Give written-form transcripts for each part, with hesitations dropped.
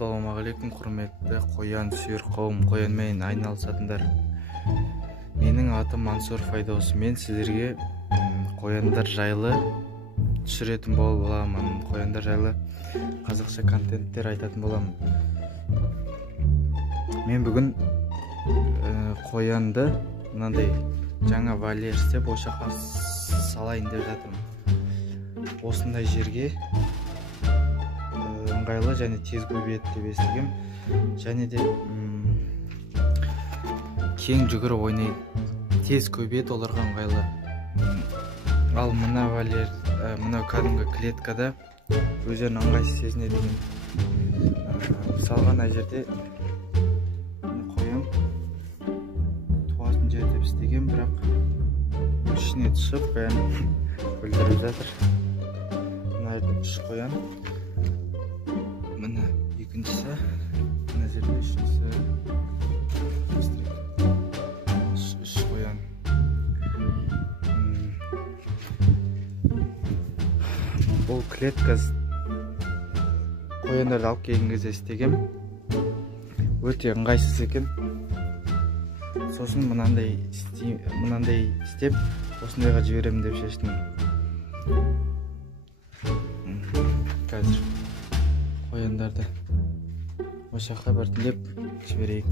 Ассалаумағалейкум, құрметті қоян сүйер қауым, қоянмен айналысатындар. Менің атым Мансур Файдос. Мен сіздерге қояндар жайлы түсіретін боламын. Қояндар жайлы қазақша контенттер айтатын боламын. Мен бүгін қоянды мынандай жаңа вольер істеп ошаққа салайын деп жатырмын. Осындай жерге ыңғайлы және тез көбейеді деп естігем, және де кең жүгіріп ойнайды, тез көбейеді, оларға ыңғайлы. Ал мына вольер, мына кәдімгі клеткада өздерін ыңғайсыз сезінеді екен. Мысалға мына жерде қоям туатын жер деп істеген, бірақ ішіне түсіп бәрін бүлдіріп жатыр. Мына жерде 3 қоян, мына екіншісі, мына жерде үшіншісі, 3 қоян. Бұл клетка қояндарды алып келген кезде істегем, өте ыңғайсыз екен. Сосын мынандай істеп, осындайға жіберемін деп шештім. Қазір қояндарды ошаққа біртіндеп жіберейік.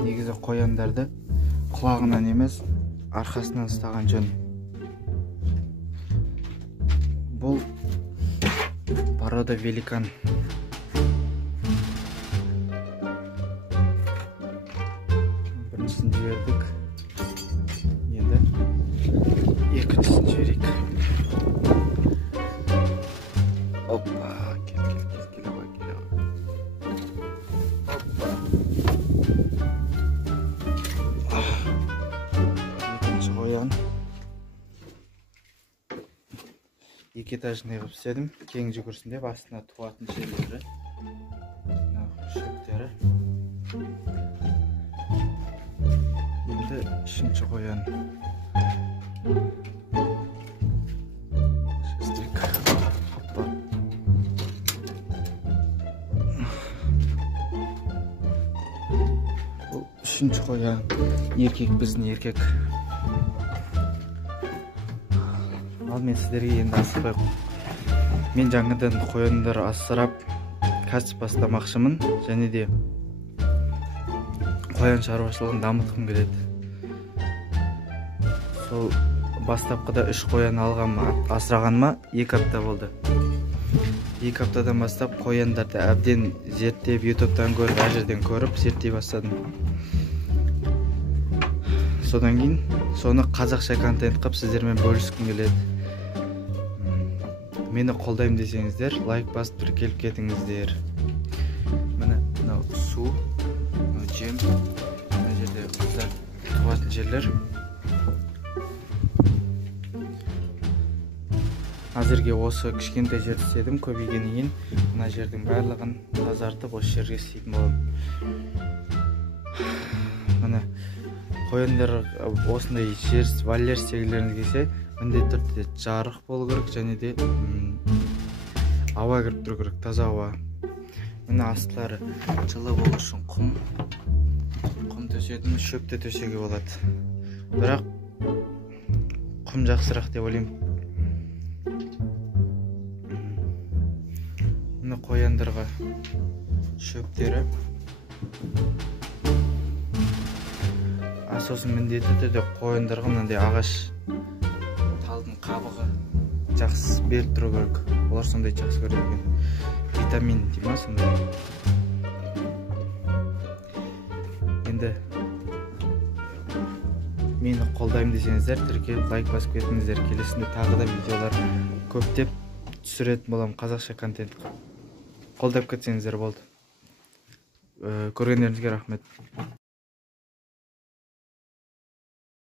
Негізі қояндарды құлағынан емес, арқасынан ұстаған жөн. Бұл порода великан. Біріншісін жібердік. Енді екіншісін жіберейік. Опа, кел ғой. Опа. Екінші қоян. 2 этажный қылып істедім, кең жүгірсін деп, астына туатын жерлері, шөптері. Енді 3-ші қоян. Бұл 3-ші қоян. Еркек, біздің еркек. Ал мен сіздерге енді асықпай, мен жаңадан қояндар асырап кәсіп бастамақшымын, және де қоян шаруашылығын дамытқым келеді. Сол бастапқыда 3 қоян асырағаныма 2 апта болды. 2 аптадан бастап қояндарды әбден зерттеп, ютубтан көріп, әр жерден көріп, зерттей бастадым. Содан кейін соны қазақша контент қып сіздермен бөліскім келеді. Мені қолдаймын десеңіздер, лайк басып тіркеліп кетіңіздер. Міне мынау су, жем, мына жерде қыздар туатын жерлер. Әзірге осы кішкентай жер істедім, көбейгеннен кейін мына жердің барлығын тазартып, осы жерге істейтін боламын. Міне қояндар осындай жер вольер істегілеріңіз келсе, міндетті түрде жарық болу керек, және де ауа кіріп тұру керек, таза ауа. Міне астылары жылы болу үшін құм төсетім, шөпте төсеге болады. Бірақ құм жақсырақ деп ойлаймын. Міне қояндарға шөптері. Сосын міндетті түрде қояндарға мынандай ағаш талдың қабығы жақсы беріп тұру керек. Олар сондай жақсы көреді екен. Витамин дей ма сондай. Енді мені қолдаймын десеңіздер, тіркеліп лайк басып кетіңіздер. Келесінде тағы да видеолар көптеп түсіретін боламын, қазақша контент. Қолдап кетсеңіздер болды. Көргендеріңізге рахмет.